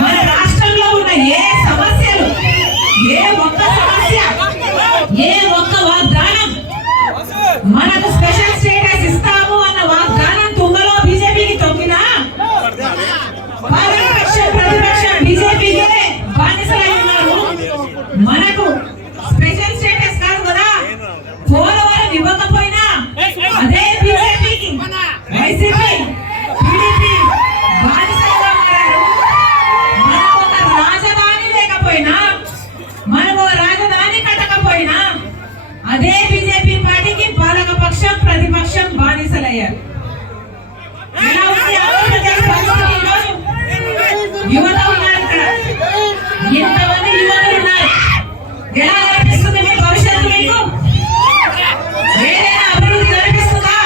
మన రాష్ట్రంలో ఉన్న ఏ సమస్యలు, ఏ ఒక్క సమస్య, ఏ ఒక్క వాగ్దానం, మనకు స్పెషల్ స్టేటస్ ఇస్తాము అన్న వాగ్దానం తుంగలో బీజేపీకి తొక్కినా ప్రతిపక్షం బీజేపీకే బానిసలై ఉన్నారు. మనకు స్పెషల్ స్టేటస్ కాదు కదా, పోలవరం ఇవ్వకపోయినా అదే బీజేపీకి వైసీపీ టీడీపీ బానిసలుగా మారారు. మనకు ఒక రాజధాని లేకపోయినా, మనకు రాజధాని కట్టకపోయినా అదే బీజేపీ పార్టీకి పాలకపక్షం ప్రతిపక్షం బానిసలయ్యారు. యువత ఉన్నారు ఇక్కడ, ఎంతమంది యువకులు ఉన్నారు. ఎలా కనిపిస్తుంది మీ భవిష్యత్తు? మీకు ఏదైనా అభివృద్ధి కనిపిస్తుందా?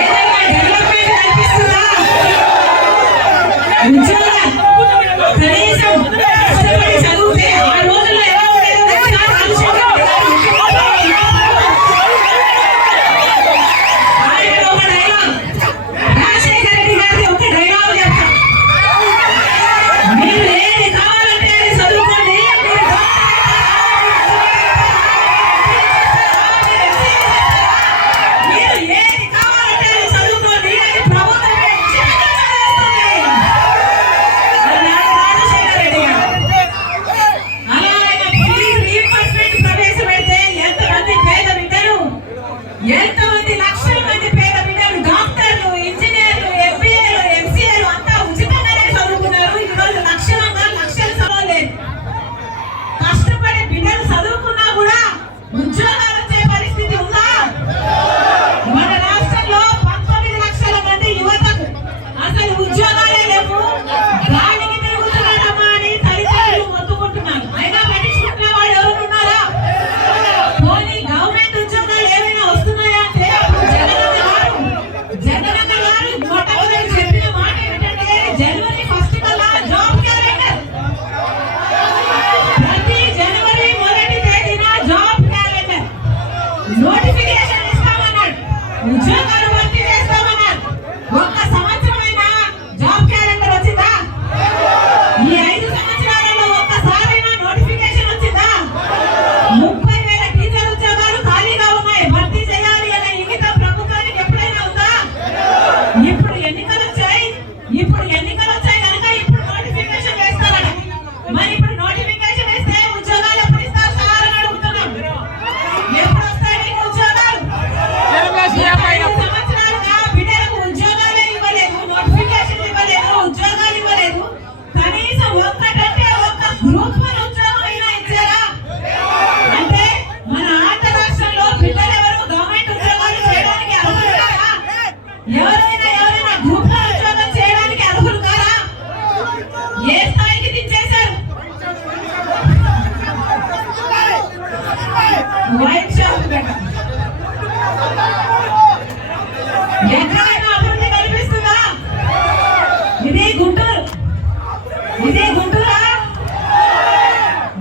ఏదైనా డెవలప్మెంట్ కనిపిస్తుందా? ఉద్యోగం కనీసం కష్టపడి చదివితే ఆ రోజుల్లో ఎలా ఉండేదో తెలుసా? ఆయన ఒక డైలాగ్, రాజశేఖర రెడ్డి గారిది ఒక డైలాగ్ చెప్తా. మీరు ఏది కావాలంటే అది చదువుకోండి, మీరు ఏది కావాలంటే అది చదువుకోండి అని ప్రభుత్వం రాజశేఖర రెడ్డి గారు. అలా ఆయన ఫీజు రీయింబర్స్మెంట్ ప్రవేశపెడితే ఎంతమంది పేద బిడ్డలు, ఎంతమంది లక్షల మంది పేద బిడ్డలు డాక్టర్లు, ఇంజనీర్లు, ఎంబీఏలు, ఎంసీఏలు అంతా ఉచితంగానే చదువుకున్నారు. ఈరోజు లక్షలంగా లక్షలు చదవలేదు. కష్టపడి బిడ్డలు చదువుకున్నా కూడా ఉద్యోగాలు వచ్చే పరిస్థితి ఉందా? మన రాష్ట్రంలో 19 లక్షల మంది యువతకు అసలు ఉద్యోగాలే లేవు. గాలికి తిరుగుతున్నారమ్మా అని తల్లిదండ్రులు మొత్తుకుంటున్నారు. అయినా పట్టించుకునే వాళ్ళు ఎవరు ఉన్నారా? పోనీ గవర్నమెంట్ ఉద్యోగాలు ఏమైనా వస్తున్నాయా అంటే అప్పుడు జగనన్న గారు మొట్టమొదటి చెప్పిన మాట ఏంటంటే జనవరి 1 కల్లా జాబ్ క్యాలెండర్. ప్రతి జనవరి 1వ తేదీన జాబ్ క్యాలెండర్ నోటిఫికేషన్ ఇస్తామన్నాడు. ఉద్యోగాలు భర్తీ చేస్తామన్నారు. ఒక్క సంవత్సరమైనా జాబ్ క్యాలెండర్ వచ్చిందా? ఈ 5 సంవత్సరాలలో ఒక్కసారైనా నోటిఫికేషన్ వచ్చిందా? 30,000 టీచర్ ఉద్యోగాలు ఖాళీగా ఉన్నాయి, భర్తీ చేయాలి అనే ఇంగితం ప్రభుత్వానికి ఎప్పుడైనా ఉందా? ఇప్పుడు ఎన్నికలు వచ్చాయి కనుక ఇప్పుడు నోటిఫికేషన్ వేస్తారట. మరి ఇప్పుడు నోటిఫికేషన్ వేస్తే ఉద్యోగాలు ఎప్పుడు ఇస్తారు సార్ అని అడుగుతున్నాం. ఎప్పుడు వస్తాయి నీకు ఉద్యోగాలు? 5 సంవత్సరాలుగా బిడ్డలకు ఉద్యోగాలే ఇవ్వలేదు, నోటిఫికేషన్ ఇవ్వలేదు, ఉద్యోగాలు ఇవ్వలేదు. కనీసం ఒక్కటంటే ఒక్క గ్రూప్ 1 ఉద్యోగం అయినా ఇచ్చారా? అంటే మన ఆంధ్ర రాష్ట్రంలో బిడ్డలు ఎవరు గవర్నమెంట్ ఉద్యోగాలు చేయడానికి అర్హులు కారా? ఎవరైనా గ్రూప్ 1 ఉద్యోగం చేయడానికి అర్హులు కారా? ఏ స్థాయికి దించేశారు? వైట్ షాప్ ఎక్కడైనా అభివృద్ధి కనిపిస్తుందా? ఇది గుంటూరు, ఇది గుంటూరా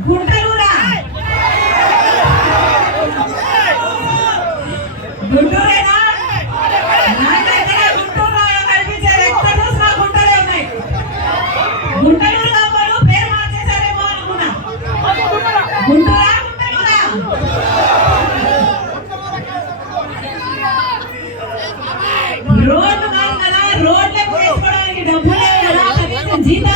గుంటూరా గుంటూరేనా? నాకు ఎక్కడ గుంటూరు కనిపించారు? ఎక్కడ చూసినా గుంటూరే ఉన్నాయి. గుంటూరు కావాలి పేరు మార్చేశారేమో అనుకున్నా. గుంటూరా గుంటూరా రోడ్లు కాదు కదా, రోడ్లకు వేసుకోవడానికి డబ్బులు లేవు కదా, కనీసం జీతం